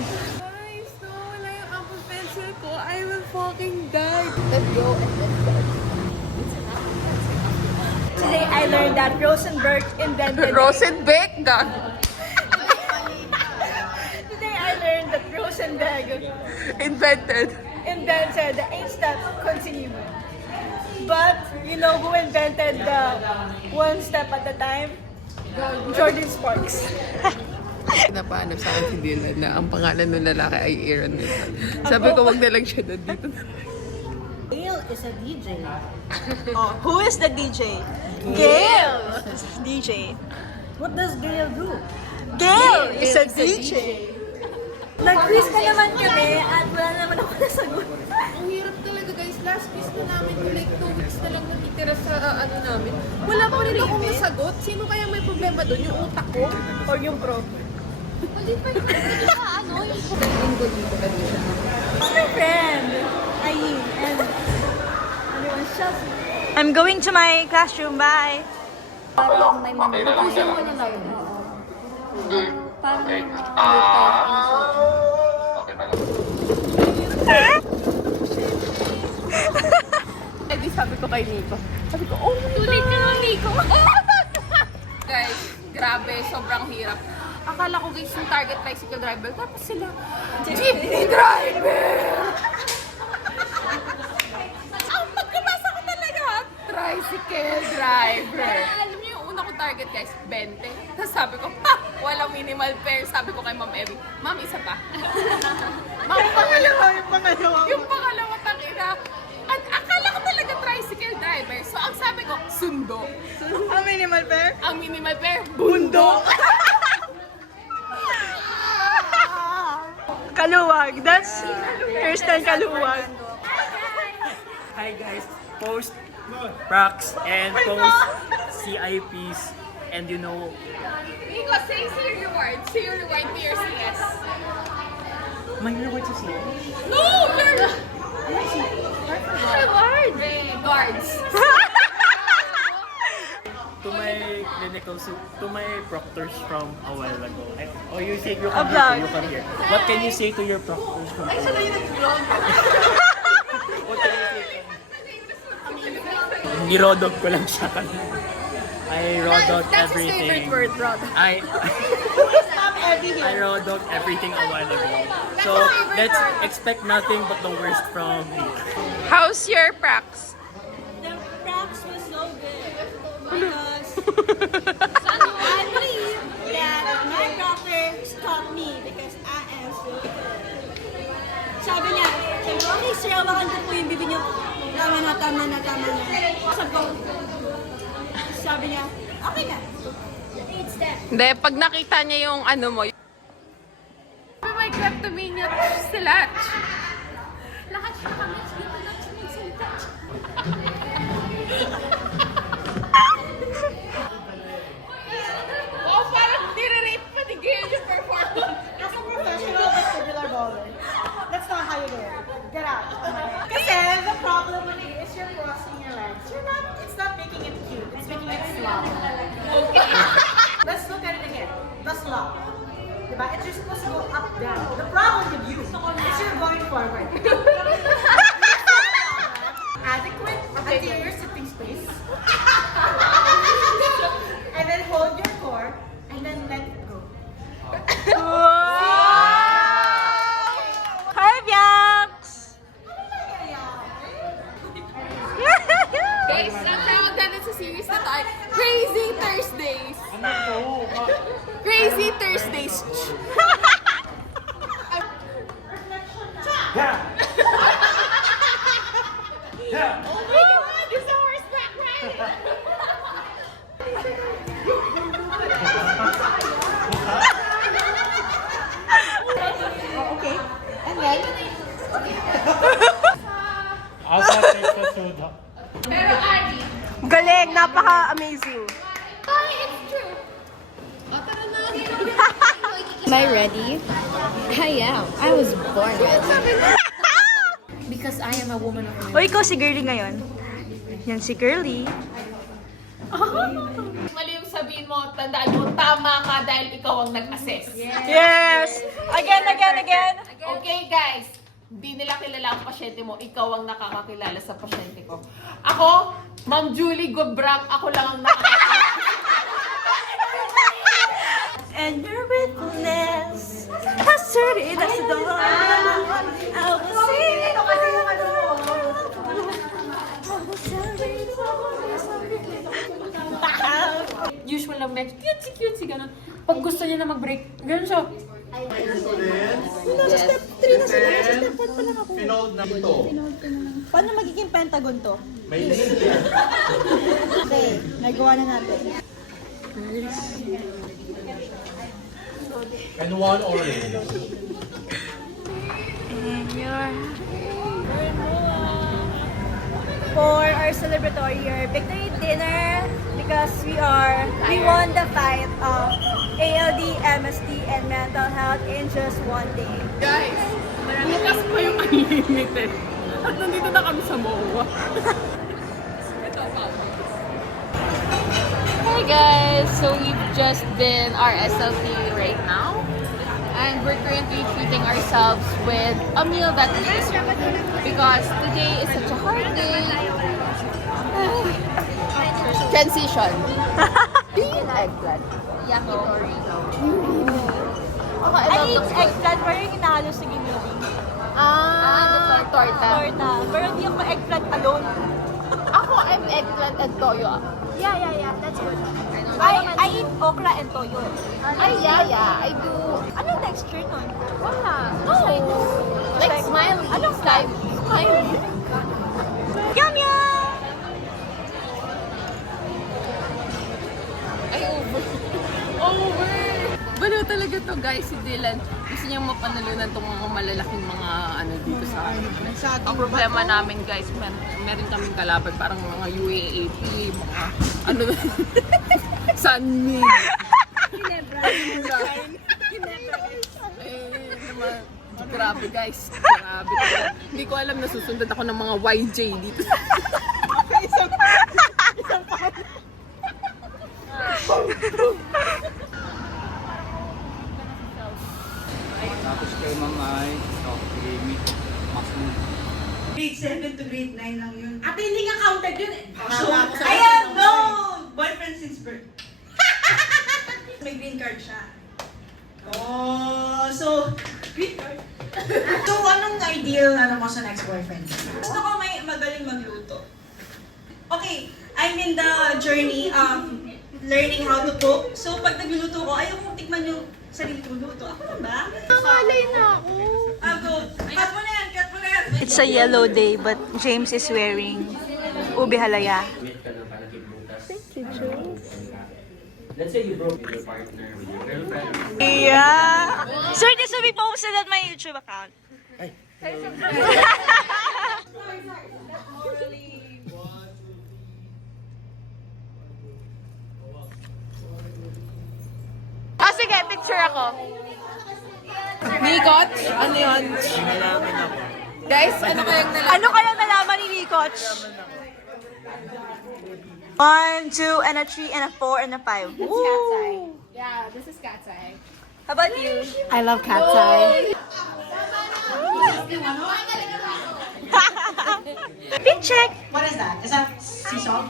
Guys, no, wala yung Apple Pencil ko. I will fucking die. Let's go and let's go. Today I learned that Rosenberg invented... Rosenbeck, gag. Today I learned that Rosenberg Invented. invented the instant continuum. But, you know who invented the one step at a time? Jordan Sparks. Na paano sa akin hindi na ang pangalan ng lalaki ay Aaron Newton. Sabi ko, wag na lang siya nandito. Gail is a DJ. Oh, who is the DJ? Gail is DJ. What does Gail do? Gail is a DJ. Nag-quiz ka naman kami at wala naman ako nasagot. Ang hirap talaga guys. Last quiz na namin, like 2 weeks na lang natitira sa ano namin. Wala pa rin akong nasagot. Sino kaya may problema doon? Yung utak ko? Or yung pro? Hindi pa yung ano, yung linggo dito kanina. My friend, Ayin, and everyone shut. I'm going to my classroom. Bye. Parang may mga tayo. Parang Okay na lang. Eh di sabi ko kay Nico. Sabi ko, oh my God. Tulit ka lang, Nico. Guys, grabe, sobrang hirap. Akala ko guys yung target tricycle driver. Tapos sila, jeepney driver! Ang pagkabasa ko talaga, tricycle driver. Alam niyo yung una ko target guys, 20. Tapos sabi ko, ha! Walang minimal fare. Sabi ko kay Ma'am Evie, Ma'am, isa pa. Ma'am, pangalawa. Yung pangalawa, tangina. At akala ko talaga tricycle driver. So ang sabi ko, sundo. Ang minimal fare? Ang minimal fare, bundok. Kaluwag. That's Kirsten Kaluwag. Hi guys, post pracs and post CIPs and you know Nico, say your reward. Say your reward to your CS. may reward sa CS. No! Your reward! Guards. To my to my proctors from a while ago. Oh, you say you A come vlog. here, you come here. What can you say to your proctors from a while ago? What can you say? Nirodog ko lang siya kanina. I rodog That's his everything. favorite word, Rod. I wrote out everything a while ago. So let's expect nothing but the worst from me. How's your pracs? The props was so good because I believe that my doctor stopped me because I am so good. Sabi niya, okay sir, hawakan ko po yung bibi niyo. Tama na. Sabi niya, okay na. It's that. Hindi, pag nakita niya yung ano mo, may kleptomania sila. Lahat siya kami, hindi ko lang siya magsalita. Wow, parang nire-rape pa ni Gail yung performance. As a professional vestibular bowler, that's not how you do it. Get out. Kasi the problem with it is you're crossing your legs. It's not making it cute. It's making it slow. Okay. Let's look at it again. The slow. Diba? It's just supposed to go up, down. The problem with you is you're going forward. Adequate anterior sitting space. And then hold your core and then let it go. Hi, Bianx! Guys, ang tawag natin sa series na tayo, Crazy Thursdays. Crazy Thursdays. Oh my God, it's a horseback ride! Okay. And then? Pero Ari, Galing! Napaka-amazing! ay, it's true. Tara na. Am I ready? I am. I was born ready. Because I am a woman of O, ikaw si Girly ngayon. Yan si Girly. Mali yung sabihin mo, tandaan mo, tama ka dahil ikaw ang nag-assess. Yes! Again. Okay guys, di nila kilala ang pasyente mo. Ikaw ang nakakakilala sa pasyente ko. Ako, Ma'am Julie Gobrang, ako lang ang nakakakilala. And your gratefulness has certain as the dawn. I will sing. Usual lang, Meg. Cutesy, ganun. Pag gusto niya na mag-break, ganun siya. Nasa step 3 na sila. Nasa step 1 pa lang ako. Pinold na ito. Paano magiging pentagon to? May link yan. Okay, nagawa na natin. And one orange. For our celebratory victory dinner, because we won the fight of ALD, MSD, and mental health in just one day. Guys, bukas pa yung unlimited. At nandito na kami sa MOA. Ito, Hi guys! So we've just been our SLT right now. And we're currently treating ourselves with a meal that we deserve. Because today is such a hard day. Transition. Being eggplant. Yakitori. Okay, I I love eat those food. eggplant, pero yung inahalos sa ginuling. The torta. Torta. Pero hindi ako eggplant alone. Ako, I'm eggplant and toyo. Yeah. That's good. I eat okra and toyo. Ay, yeah. I do. Anong texture nun? Wala. No. Like smiley. Anong Smiley. Yum yum! Ay, over. Balo talaga to guys, si Dylan. Gusto niyang mapanalunan tong mga malalaking mga ano dito sa akin. Ang problema namin guys, meron kaming kalaban, parang mga UAAP, mga ano, Sunmi. Naman, grabe guys, grabe. Hindi ko alam, nasusundan ako ng mga YJ dito. Tapos kay Ma'am ay, kay Grade 7 to grade 9 lang yun. At hindi nga counted yun eh. So, Akala ko sa- ayan, no! Boyfriend since birth. May green card siya. Oh, so, green card. So, anong ideal mo sa next boyfriend? Gusto ko may magaling magluto. Okay, I'm in the journey of learning how to cook. So, pag nagluluto ko, ayaw kong tikman yung sarili kong luto. Ako na ba? Nakalay na ako. Ako, cut mo na yan, cut mo na yan. It's a yellow day, but James is wearing ube halaya. Let's say you broke with your partner, with your girlfriend. Yeah. So this will be posted on my YouTube account. Sige, picture ako. Nikot? Ano yun? Nalaman ako. Guys, ano kayang nalaman? Ano kaya nalaman ni Nikoch? 1, 2, and a 3, and a 4, and a 5. Woo! Yeah, this is cat's eye. How about you? I love cat's eye. Pin check! What is that? Is that sea salt?